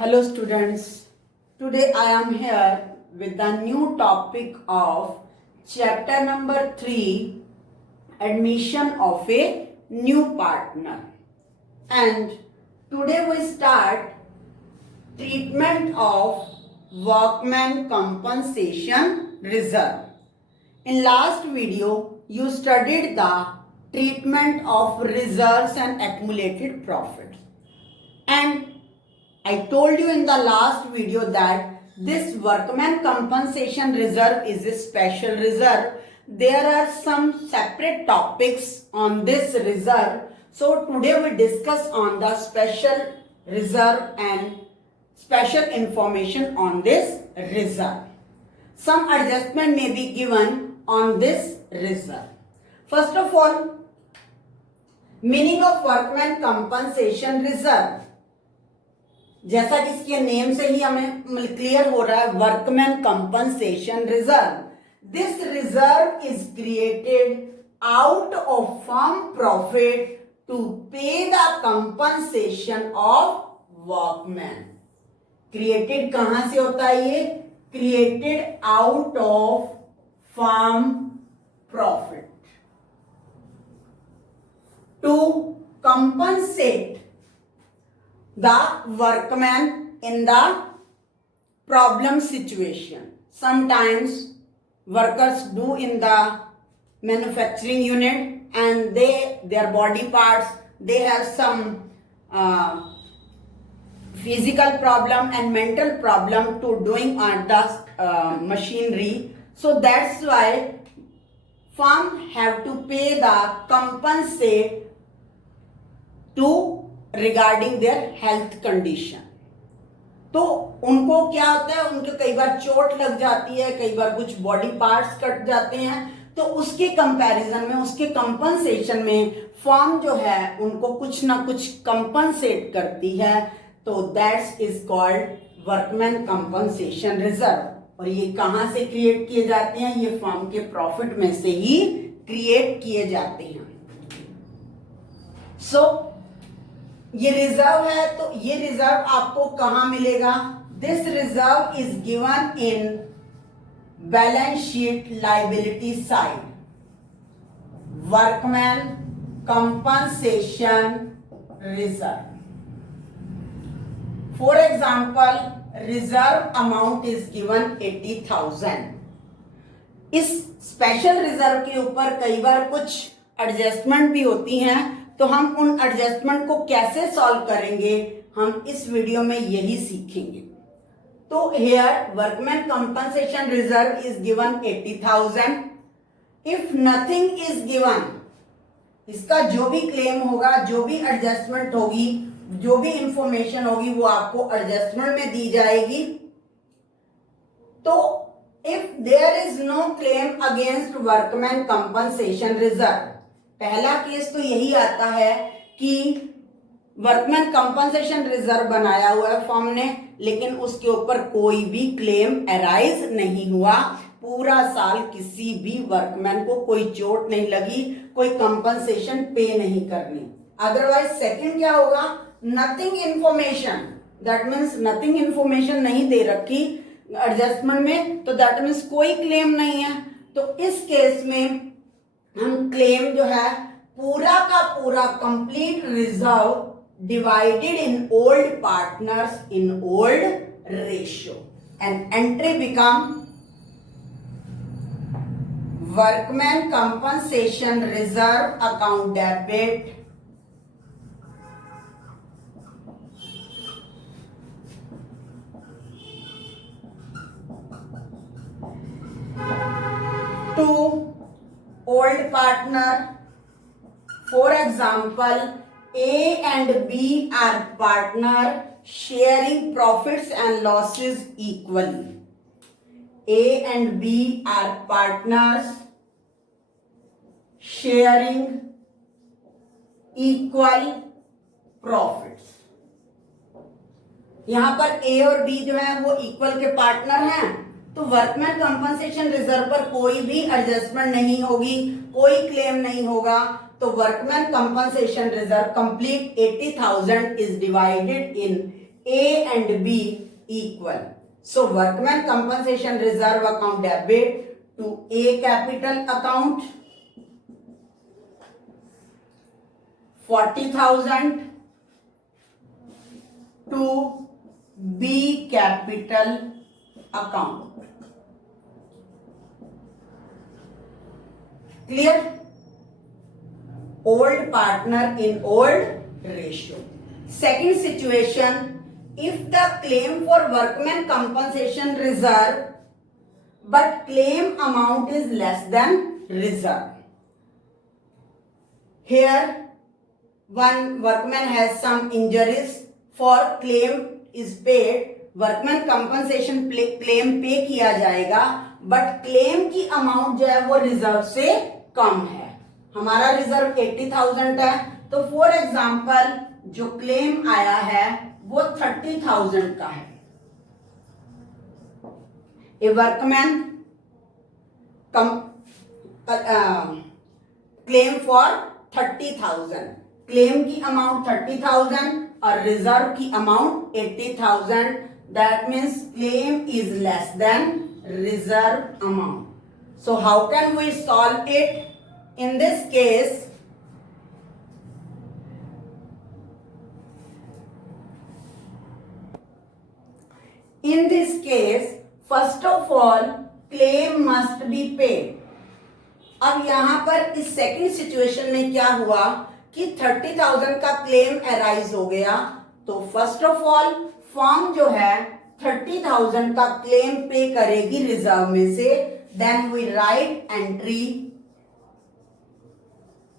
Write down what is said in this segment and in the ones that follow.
Hello students, today I am here with the new topic of chapter number 3, admission of a new partner. And today we start treatment of workman compensation reserve. In last video, you studied the treatment of reserves and accumulated profits. And I told you in the last video that this workman compensation reserve is a special reserve. There are some separate topics on this reserve. So today we discuss on the special reserve and special information on this reserve. Some adjustment may be given on this reserve. First of all, meaning of workman compensation reserve. जैसा कि इसके name से ही हमें clear हो रहा है, workman compensation reserve. This reserve is created out of firm profit to pay the compensation of workman. Created कहां से होता है? ये created out of firm profit to compensate the workman in the problem situation. Sometimes workers do in the manufacturing unit and their body parts, they have some physical problem and mental problem to doing on the machinery. So that's why firm have to pay the compensate to regarding their health condition. तो उनको क्या होता है, उनके कई बार चोट लग जाती है, कई बार कुछ बॉडी पार्ट्स कट जाते हैं, तो उसके कंपैरिजन में, उसके कंपनसेशन में फर्म जो है उनको कुछ ना कुछ कंपनसेट करती है. तो that's is called workman compensation reserve. और ये कहां से क्रिएट किए जाते हैं? ये फर्म के प्रॉफिट में से ही क्रिएट किए जाते हैं. सो ये रिजर्व है, तो ये रिजर्व आपको कहां मिलेगा? This reserve is given in balance sheet liability side. Workman compensation reserve. For example, reserve amount is given 80,000. इस स्पेशल रिजर्व के ऊपर कई बार कुछ एडजस्टमेंट भी होती हैं, तो हम उन एडजस्टमेंट को कैसे सॉल्व करेंगे, हम इस वीडियो में यही सीखेंगे. तो here workman compensation reserve is given 80,000. If nothing is given, इसका जो भी क्लेम होगा, जो भी एडजस्टमेंट होगी, जो भी इंफॉर्मेशन होगी, वो आपको एडजस्टमेंट में दी जाएगी. तो if there is no claim against workman compensation reserve, पहला केस तो यही आता है कि वर्कमैन कंपनसेशन रिजर्व बनाया हुआ है फर्म ने, लेकिन उसके ऊपर कोई भी क्लेम अराइज नहीं हुआ. पूरा साल किसी भी वर्कमैन को कोई चोट नहीं लगी, कोई कंपनसेशन पे नहीं करनी. अदरवाइज सेकंड क्या होगा? Nothing information. That means nothing information नहीं दे रखी एडजस्टमेंट में, तो दैट मीन्स कोई क्लेम नहीं है. तो इस केस में हम क्लेम जो है पूरा का पूरा complete reserve divided in old partners in old ratio, and entry become workman compensation reserve account debit to old partner. For example, A and B are partner sharing profits and losses equally. A and B are partners sharing equal profits. यहां पर A और B जो है वो equal के partner हैं, तो workman compensation reserve पर कोई भी एडजस्टमेंट नहीं होगी, कोई क्लेम नहीं होगा. तो workman compensation reserve complete 80,000 is divided in A and B equal. So workman compensation reserve account debit to A capital account 40,000 to B capital account. Clear? Old partner in old ratio. Second situation, if the claim for workman compensation reserve but claim amount is less than reserve. Here one workman has some injuries, for claim is paid, workman compensation claim पे किया जाएगा, but claim की amount जो है वो reserve से कम है. हमारा रिजर्व 80,000 है, तो फॉर एग्जांपल जो क्लेम आया है वो 30,000 का है. ए वर्कमैन क्लेम फॉर 30,000, क्लेम की अमाउंट 30,000 और रिजर्व की amount 80,000. That means claim is less than reserve amount. So how can we solve it? In this case, first of all claim must be paid. अब यहां पर इस second situation में क्या हुआ कि 30,000 का क्लेम अराइज हो गया, तो फर्स्ट ऑफ ऑल फर्म जो है 30,000 का क्लेम पे करेगी रिजर्व में से. Then we write entry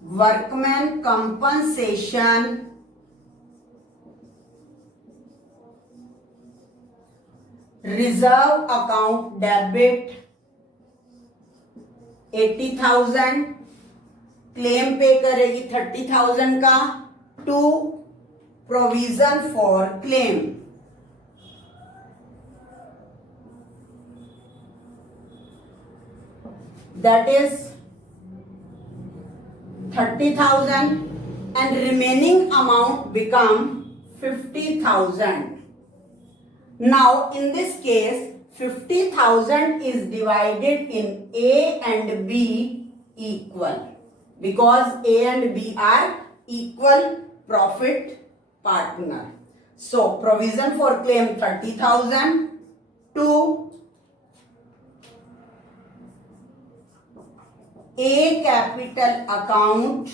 workman compensation reserve account debit 80,000, claim pay करेगी 30,000 का, to provision for claim. That is 30,000 and remaining amount become 50,000. Now in this case 50,000 is divided in A and B equal, because A and B are equal profit partner. So provision for claim 30,000 to A capital account,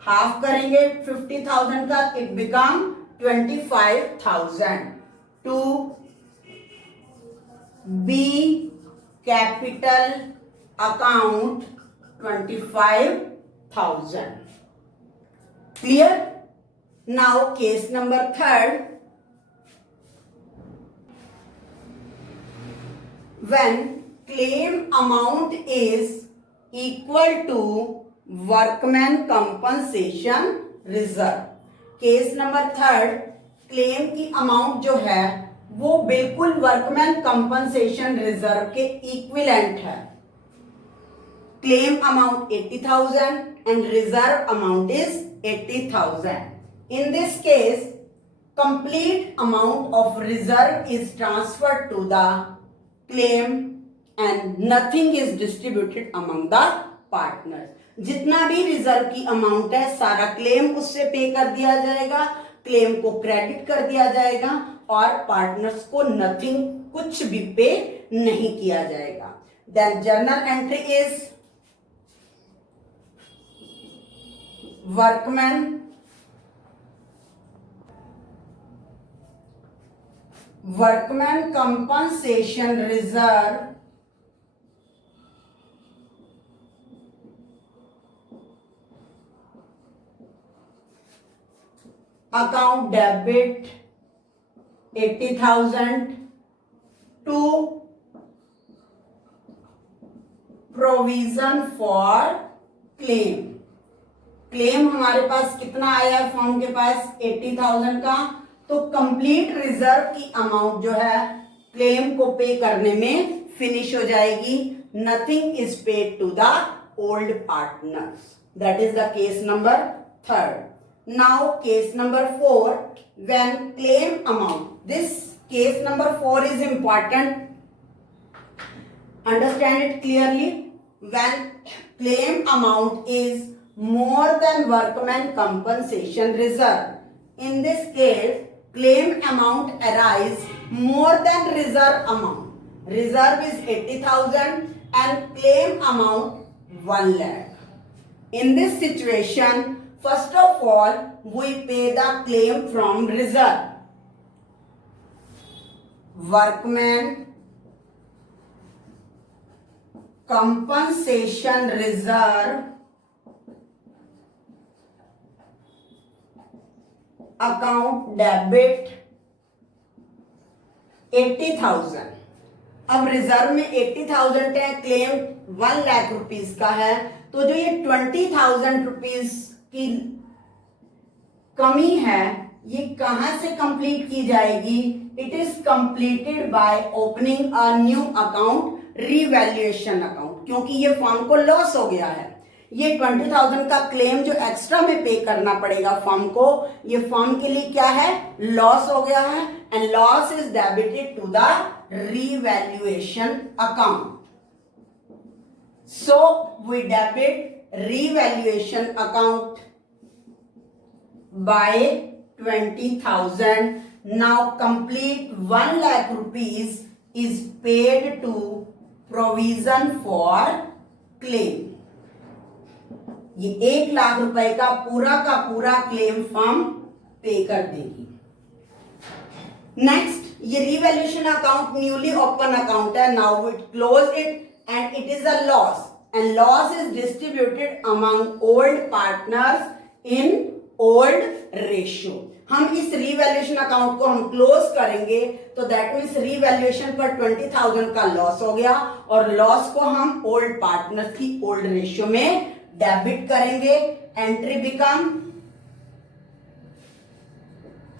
half करेंगे 50,000 का, it become 25,000 to B capital account 25,000. Clear? Now case number third, when claim amount is equal to workman compensation reserve. Case number third, claim की amount जो है वो बिल्कुल workman compensation reserve के equivalent है. Claim amount 80,000 and reserve amount is 80,000. In this case, complete amount of reserve is transferred to the claim and nothing is distributed among the partners. जितना भी reserve की amount है सारा claim उससे पे कर दिया जाएगा, क्लेम को क्रेडिट कर दिया जाएगा और पार्टनर्स को नथिंग, कुछ भी पे नहीं किया जाएगा. Then journal entry is workman compensation reserve account debit 80,000 to provision for claim. Claim हमारे पास कितना आया है फर्म के पास 80,000 का, तो कंप्लीट रिजर्व की अमाउंट जो है क्लेम को पे करने में फिनिश हो जाएगी. Nothing is paid to the old partners. That is the case number third. Now case number 4, when claim amount. This case number 4 is important. Understand it clearly. When claim amount is more than workman compensation reserve. In this case, claim amount arise more than reserve amount. Reserve is 80,000 and claim amount 1 lakh. In this situation, first of all, we pay the claim from reserve. Workman compensation reserve account debit 80,000. अब reserve में 80,000 है, claim 1 lakh rupees का है, तो जो ये 20,000 rupees की कमी है ये कहां से कंप्लीट की जाएगी? It is completed by opening a new account, revaluation account, क्योंकि ये फर्म को लॉस हो गया है। ये 20,000 का क्लेम जो एक्स्ट्रा में पे करना पड़ेगा फर्म को, ये फर्म के लिए क्या है? लॉस हो गया है and loss is debited to the revaluation account. So we debit revaluation account by 20,000. Now complete 1 lakh rupees is paid to provision for claim. ये 1 लाख रुपए का पूरा क्लेम फर्म पे कर देगी. नेक्स्ट, ये revaluation account newly open account है. Now we close it and it is a loss, and loss is distributed among old partners in old ratio. हम इस रिवैल्यूएशन अकाउंट को हम क्लोज करेंगे तो दैट मीन्स रिवैल्यूएशन पर 20,000 का लॉस हो गया और लॉस को हम ओल्ड पार्टनर्स की ओल्ड रेशियो में डेबिट करेंगे. Entry become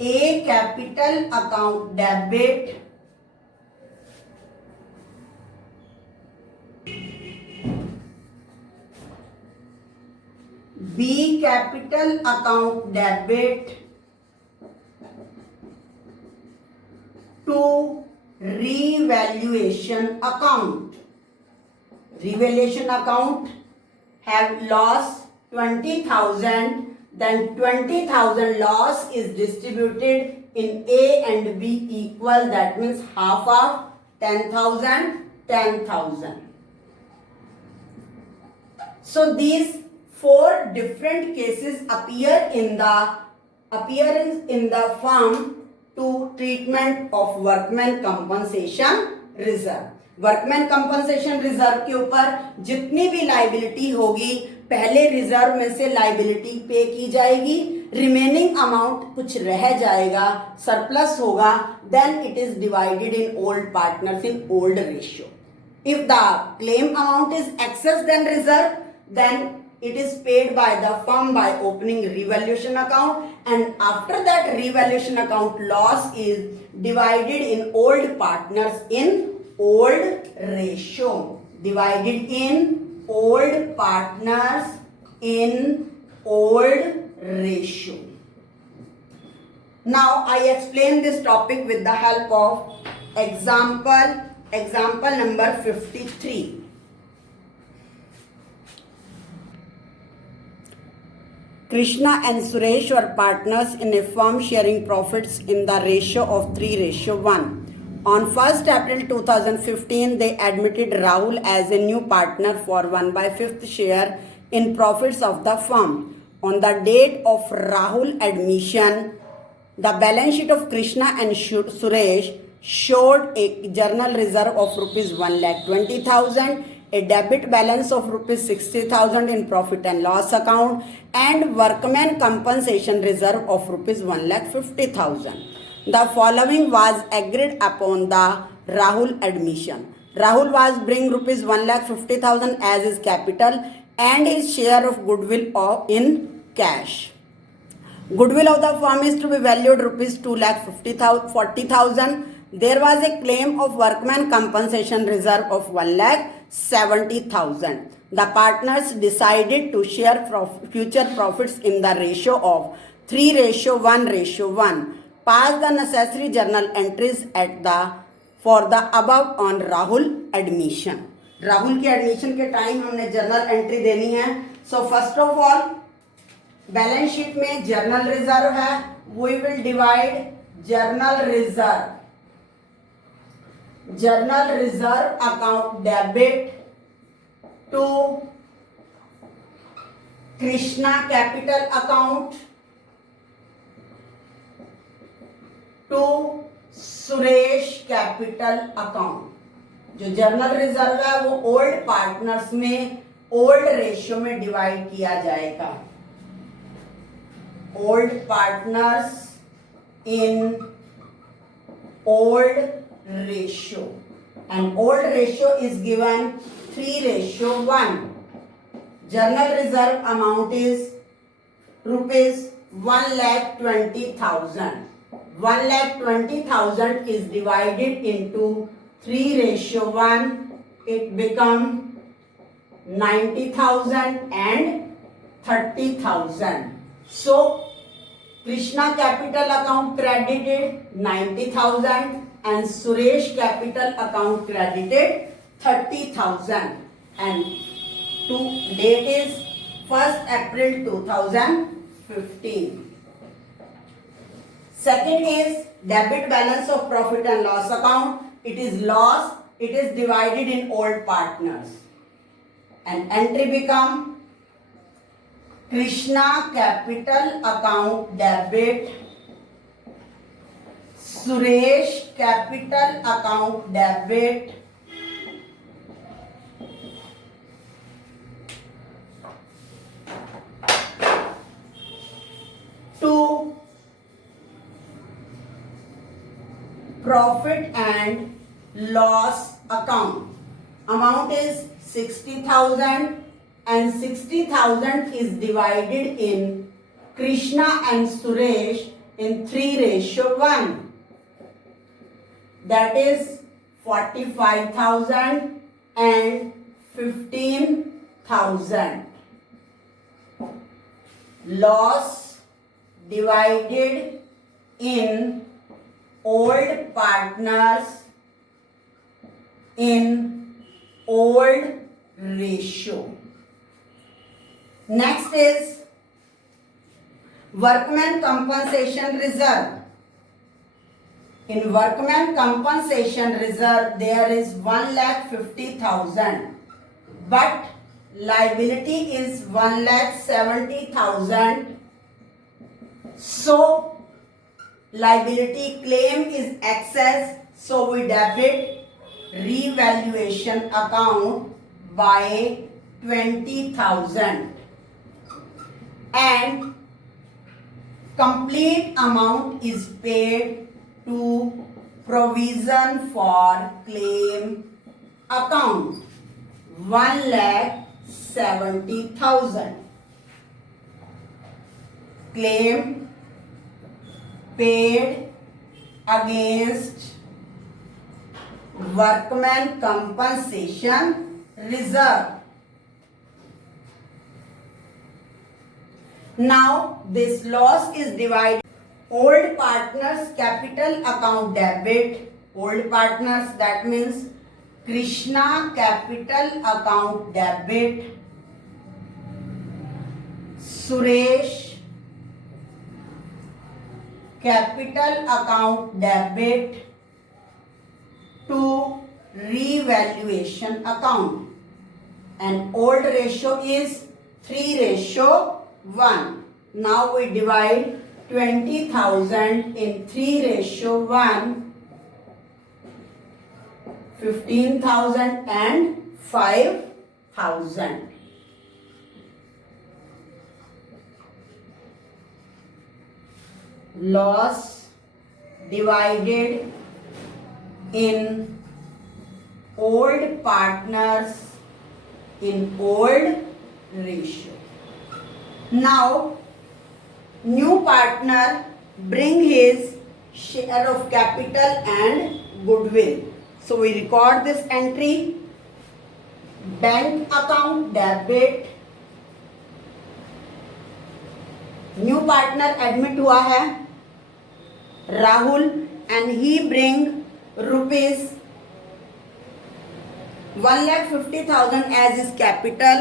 a capital account debit B capital account debit to revaluation account. Revaluation account have loss 20,000, then 20,000 loss is distributed in A and B equal, that means half of 10,000, 10,000. So these 4 different cases appearance in the firm to treatment of workman compensation reserve. Workman compensation reserve के ऊपर जितनी भी liability होगी पहले reserve में से liability पे की जाएगी, रिमेनिंग अमाउंट कुछ रह जाएगा, सरप्लस होगा, then it is divided in old partners in old ratio. If the claim amount is excess then reserve, then it is paid by the firm by opening revaluation account, and after that revaluation account loss is divided in old partners in old ratio. Divided in old partners in old ratio. Now I explain this topic with the help of example number 53. Krishna and Suresh were partners in a firm sharing profits in the ratio of 3:1. On 1st April 2015, they admitted Rahul as a new partner for 1/5 share in profits of the firm. On the date of Rahul admission, the balance sheet of Krishna and Suresh showed a journal reserve of rupees 1,20,000, a debit balance of rupees 60,000 in profit and loss account, and workman compensation reserve of rupees 1,50,000. The following was agreed upon the Rahul admission. Rahul was bring rupees 1,50,000 as his capital and his share of goodwill in cash. Goodwill of the firm is to be valued rupees 2,40,000. There was a claim of workman compensation reserve of 1,70,000. The partners decided to share future profits in the ratio of 3:1:1. Pass the necessary journal entries for the above on Rahul admission. Rahul के admission के time हमने journal entry देनी है. So first of all balance sheet में journal reserve है. We will divide journal reserve account debit to Krishna capital account, to Suresh capital account. जो journal reserve है वो ओल्ड पार्टनर्स में ओल्ड रेशियो में डिवाइड किया जाएगा. Old partners in old ratio, and old ratio is given 3:1. Journal reserve amount is rupees 1,20,000. 1,20,000 is divided into 3:1. It become 90,000 and 30,000. So Krishna capital account credited 90,000 and Suresh capital account credited 30,000, and date is 1st April 2015. Second is debit balance of profit and loss account. It is loss. It is divided in old partners, and entry become Krishna capital account debit, Suresh capital account debit, to profit and loss account. Amount is 60,000 and 60,000 is divided in Krishna and Suresh in 3:1. That is 45,000 and 15,000. Loss divided in old partners in old ratio. Next is workman compensation reserve. In workman compensation reserve there is 1,50,000, but liability is 1,70,000. So liability claim is excess, so we debit revaluation account by 20,000, and complete amount is paid to provision for claim account 1,70,000. Claim paid against workman compensation reserve. Now this loss is divided. Old partners capital account debit. Old partners, that means Krishna capital account debit, Suresh capital account debit to revaluation account, and old ratio is 3:1. Now we divide 20,000 in 3:1, 15,000 and 5,000. Loss divided in old partners in old ratio. Now new partner bring his share of capital and goodwill. So we record this entry. Bank account debit new partner admit हुआ है Rahul and he bring rupees 1,50,000 as his capital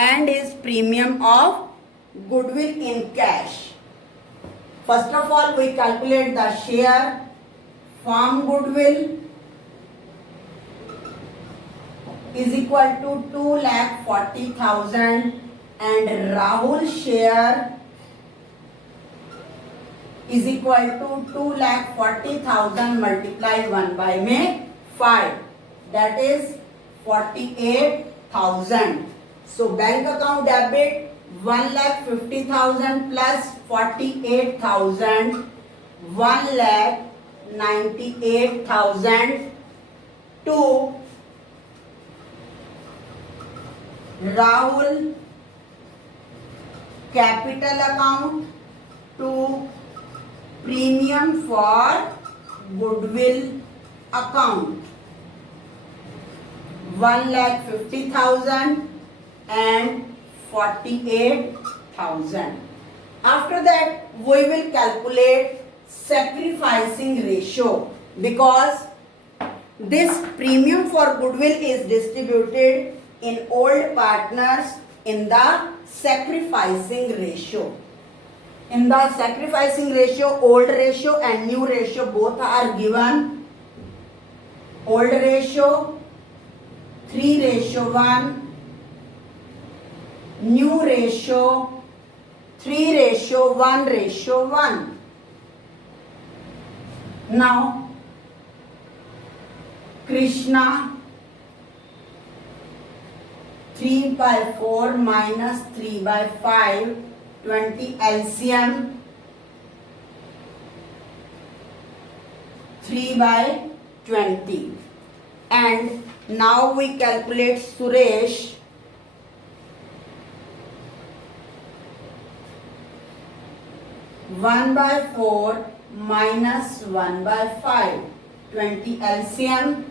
and his premium of goodwill in cash. First of all, we calculate the share firm goodwill is equal to 2,40,000 and Rahul share is equal to 2,40,000 multiply 1 by 5, that is 48,000. So bank account debit 1,50,000 plus 48,000, 1,98,000 to Rahul capital account to premium for goodwill account 1,50,000 and 48,000. After that we will calculate sacrificing ratio because this premium for goodwill is distributed in old partners in the sacrificing ratio. In the sacrificing ratio, old ratio and new ratio both are given. Old ratio 3:1, new ratio 3:1:1. Now Krishna 3/4 minus 3/5, 20 LCM 3/20. And now we calculate Suresh 1/4 minus 1/5, 20 LCM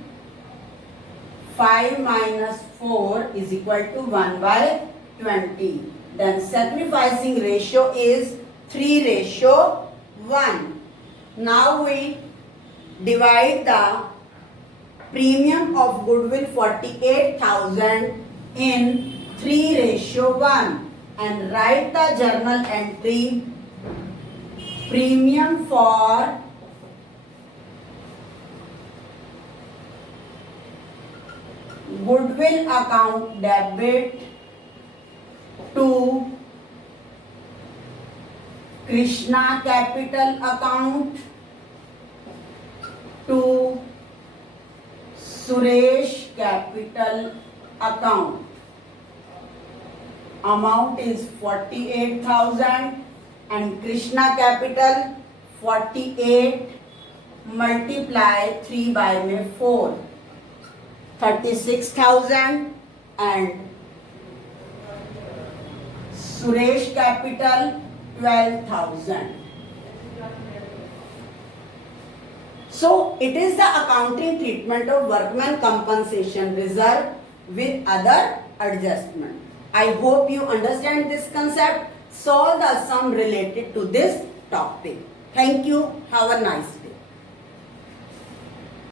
5 minus 4 is equal to 1/20. Then sacrificing ratio is 3:1. Now we divide the premium of goodwill 48,000 in 3:1 and write the journal entry premium for goodwill account debit to Krishna capital account to Suresh capital account. Amount is 48,000 and Krishna capital 48 multiply 3/4, 36,000 and Suresh capital 12,000. So it is the accounting treatment of workman compensation reserve with other adjustment. I hope you understand this concept. Solve the sum related to this topic. Thank you. Have a nice day.